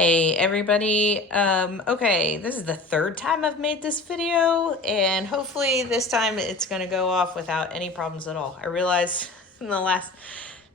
Hey everybody. Okay, this is the third time I've made this video, and hopefully this time it's going to go off without any problems at all. I realized in the last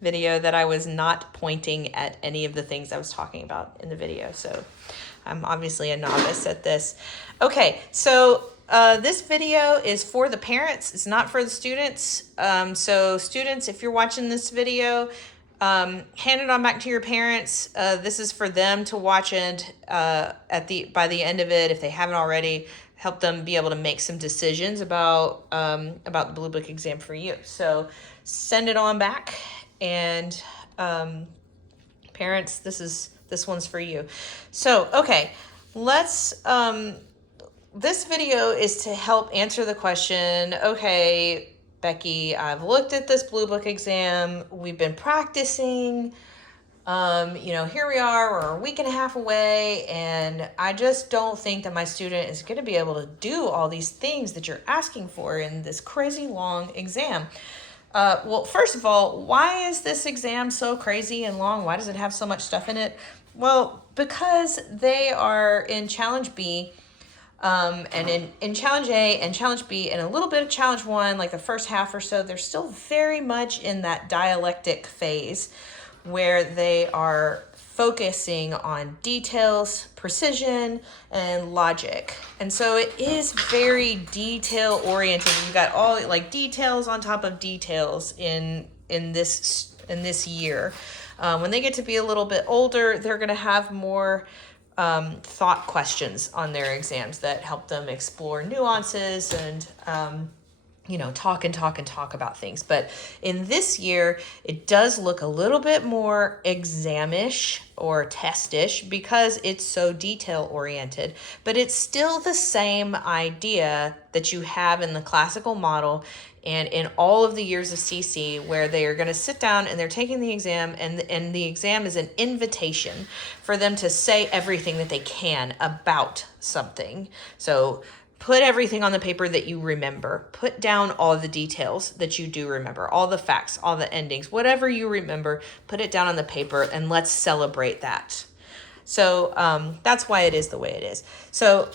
video that I was not pointing at any of the things I was talking about in the video, so I'm obviously a novice at this. Okay, so this video is for the parents. It's not for the students. So students, if you're watching this video, hand it on back to your parents. This is for them to watch, and by the end of it, if they haven't already, help them be able to make some decisions about the Blue Book exam for you. So send it on back, and parents, this one's for you. So okay, let's this video is to help answer the question, okay, Becky, I've looked at this Blue Book exam. We've been practicing. Here we are, we're a week and a half away, and I just don't think that my student is going to be able to do all these things that you're asking for in this crazy long exam. Well, first of all, why is this exam so crazy and long? Why does it have so much stuff in it? Well, because they are in Challenge B, and in Challenge A and Challenge B and a little bit of Challenge 1, like the first half or so, they're still very much in that dialectic phase where they are focusing on details, precision, and logic. And so it is very detail oriented. You've got all like details on top of details in this year. When they get to be a little bit older, they're going to have more thought questions on their exams that help them explore nuances and talk about things. But in this year, it does look a little bit more examish or testish because it's so detail oriented, but it's still the same idea that you have in the classical model and in all of the years of CC, where they are going to sit down and they're taking the exam, and the exam is an invitation for them to say everything that they can about something. So put everything on the paper that you remember. Put down all the details that you do remember, all the facts, all the endings, whatever you remember, put it down on the paper, and let's celebrate that. So that's why it is the way it is. So,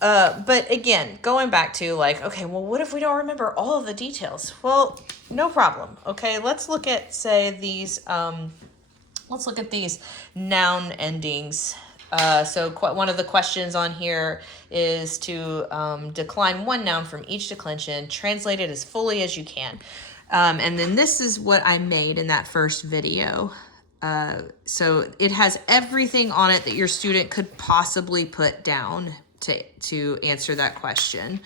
but again, going back to like, okay, well, what if we don't remember all of the details? Well, no problem. Okay, let's look at, say, these, let's look at these noun endings. So one of the questions on here is to decline one noun from each declension, translate it as fully as you can. And then this is what I made in that first video. So it has everything on it that your student could possibly put down to answer that question,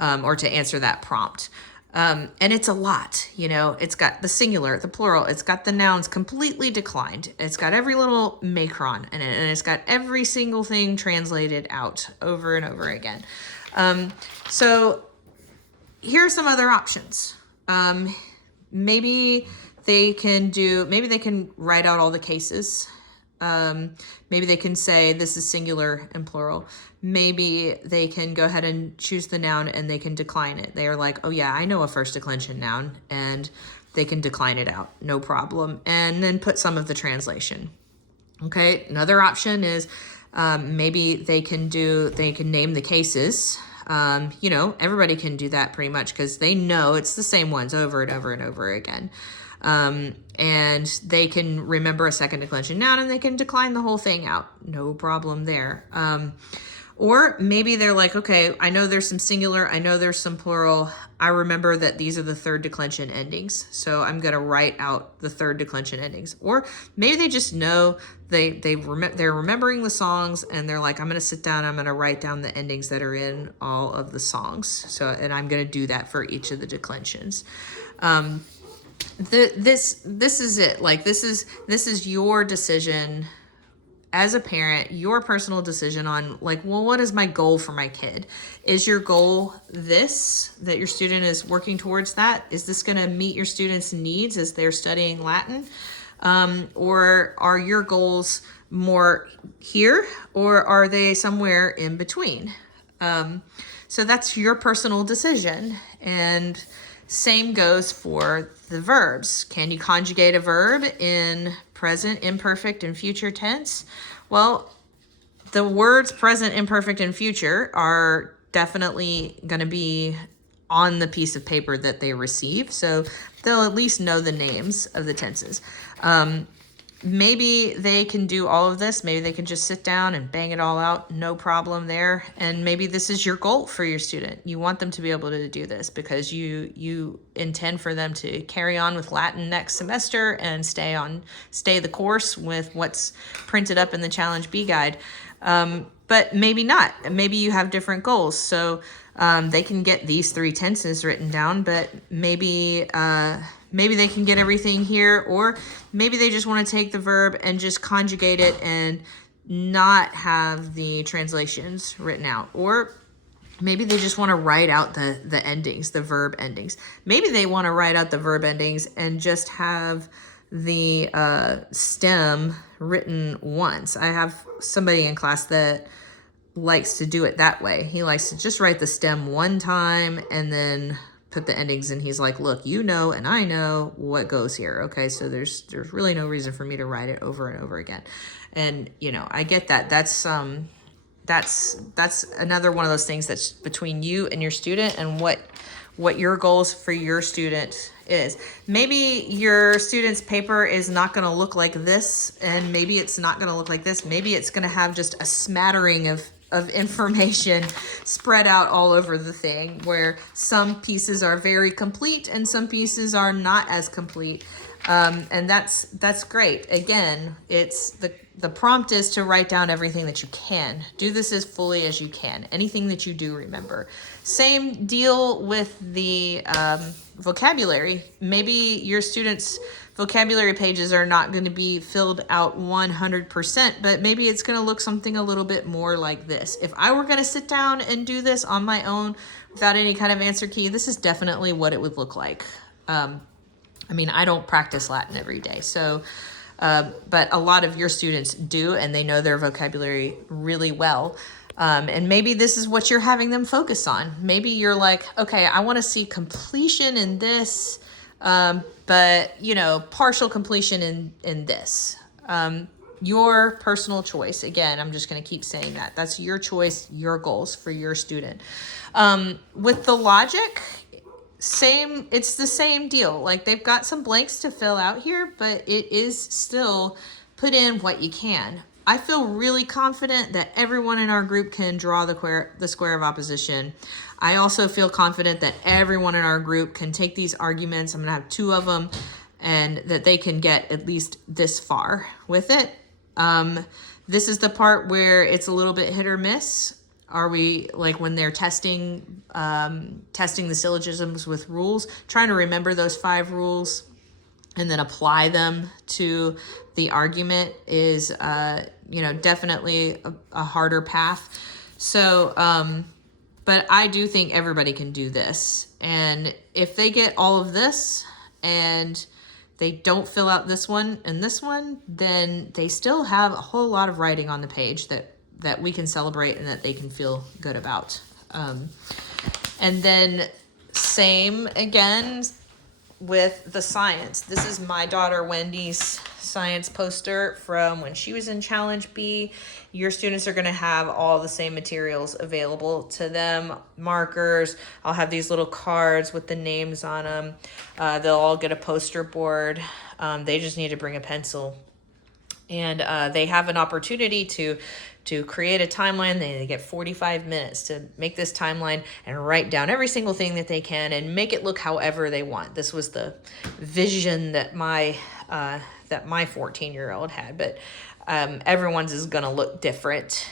or to answer that prompt. And it's a lot, it's got the singular, the plural, it's got the nouns completely declined. It's got every little macron in it, and it's got every single thing translated out over and over again. So here are some other options. Maybe they can write out all the cases. Maybe they can say this is singular and plural. Maybe they can go ahead and choose the noun and they can decline it. They are like, oh yeah, I know a first declension noun, and they can decline it out, no problem. And then put some of the translation. Okay, another option is maybe they can name the cases. Everybody can do that pretty much because they know it's the same ones over and over and over again. And they can remember a second declension noun and they can decline the whole thing out. No problem there. Or maybe they're like, okay, I know there's some singular, I know there's some plural. I remember that these are the third declension endings, so I'm going to write out the third declension endings. Or maybe they just know they're remembering the songs, and they're like, I'm going to sit down, I'm going to write down the endings that are in all of the songs. So, and I'm going to do that for each of the declensions. This is it. Like, this is your decision as a parent, your personal decision on like, well, what is my goal for my kid? Is your goal that your student is working towards that? Is this going to meet your student's needs as they're studying Latin? Or are your goals more here, or are they somewhere in between? So that's your personal decision. And same goes for the verbs. Can you conjugate a verb in present, imperfect, and future tense? Well, the words present, imperfect, and future are definitely going to be on the piece of paper that they receive. So they'll at least know the names of the tenses. Maybe they can do all of this. Maybe they can just sit down and bang it all out. No problem there. And maybe this is your goal for your student. You want them to be able to do this because you intend for them to carry on with Latin next semester and stay the course with what's printed up in the Challenge B guide. But maybe not. Maybe you have different goals. So they can get these 3 tenses written down, but maybe they can get everything here, or maybe they just want to take the verb and just conjugate it and not have the translations written out. Or maybe they just want to write out the endings, the verb endings. Maybe they want to write out the verb endings and just have the stem written once. I have somebody in class that likes to do it that way. He likes to just write the stem one time and then put the endings, and he's like, look, you know and I know what goes here. Okay, so there's really no reason for me to write it over and over again. And I get that. That's another one of those things that's between you and your student and what your goals for your student is. Maybe your student's paper is not going to look like this, and maybe it's not going to look like this. Maybe it's going to have just a smattering of information spread out all over the thing, where some pieces are very complete and some pieces are not as complete. And that's great. Again, it's the prompt is to write down everything that you can. Do this as fully as you can. Anything that you do remember. Same deal with the vocabulary. Maybe your students' vocabulary pages are not going to be filled out 100%, but maybe it's going to look something a little bit more like this. If I were going to sit down and do this on my own without any kind of answer key, this is definitely what it would look like. I don't practice Latin every day, so but a lot of your students do, and they know their vocabulary really well. And maybe this is what you're having them focus on. Maybe you're like, okay, I want to see completion in this, but partial completion in this. Your personal choice. Again, I'm just going to keep saying that. That's your choice, your goals for your student. With the logic, it's the same deal. Like, they've got some blanks to fill out here, but it is still put in what you can. I feel really confident that everyone in our group can draw the square of opposition. I also feel confident that everyone in our group can take these arguments. I'm gonna have 2 of them, and that they can get at least this far with it. This is the part where it's a little bit hit or miss. Are we, like, when they're testing the syllogisms with rules, trying to remember those 5 rules and then apply them to the argument is, definitely a harder path. So, but I do think everybody can do this. And if they get all of this and they don't fill out this one and this one, then they still have a whole lot of writing on the page that we can celebrate and that they can feel good about. And then same again with the science. This is my daughter Wendy's science poster from when she was in Challenge B. Your students are going to have all the same materials available to them. Markers. I'll have these little cards with the names on them. They'll all get a poster board. They just need to bring a pencil. And they have an opportunity to create a timeline. They get 45 minutes to make this timeline and write down every single thing that they can and make it look however they want. This was the vision that my 14-year-old had, but everyone's is going to look different.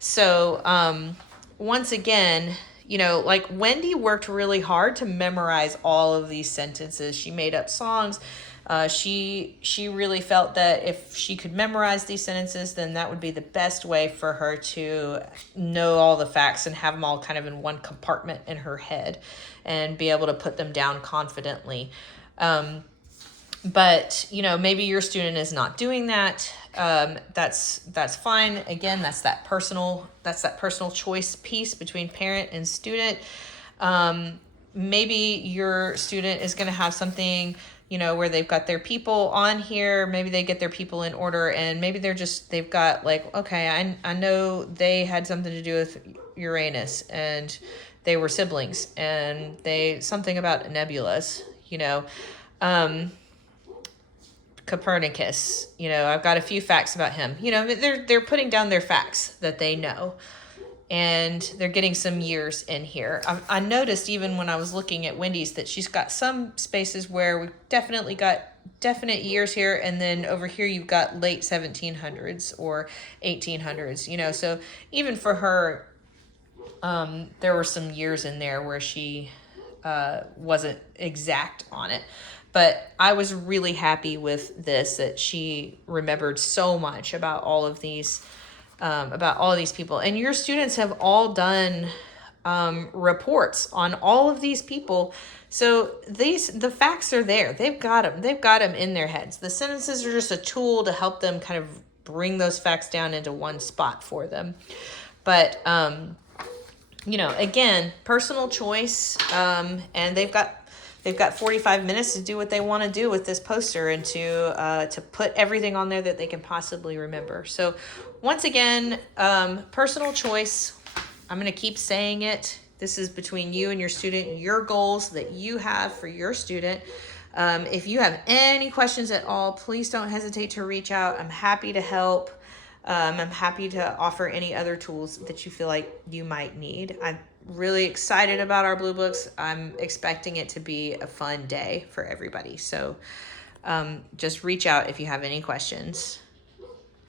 So once again, like Wendy worked really hard to memorize all of these sentences. She made up songs. She really felt that if she could memorize these sentences, then that would be the best way for her to know all the facts and have them all kind of in one compartment in her head and be able to put them down confidently. But maybe your student is not doing that. That's fine. Again, that's that personal choice piece between parent and student. Maybe your student is going to have something, you know, where they've got their people on here. Maybe they get their people in order, and maybe they've got like, okay, I know they had something to do with Uranus, and they were siblings, and something about nebulas, you know. Copernicus, you know, I've got a few facts about him. You know, they're putting down their facts that they know, and they're getting some years in here. I noticed even when I was looking at Wendy's that she's got some spaces where we've definitely got definite years here, and then over here you've got late 1700s or 1800s, you know. So even for her, there were some years in there where she wasn't exact on it. But I was really happy with this, that she remembered so much about all of these people. And your students have all done reports on all of these people. So the facts are there. They've got them. They've got them in their heads. The sentences are just a tool to help them kind of bring those facts down into one spot for them. But, you know, again, personal choice. And they've got 45 minutes to do what they want to do with this poster, and to put everything on there that they can possibly remember. So once again, personal choice. I'm going to keep saying it. This is between you and your student, your goals that you have for your student. If you have any questions at all, please don't hesitate to reach out. I'm happy to help. I'm happy to offer any other tools that you feel like you might need. I'm really excited about our Blue Books. I'm expecting it to be a fun day for everybody. So just reach out if you have any questions.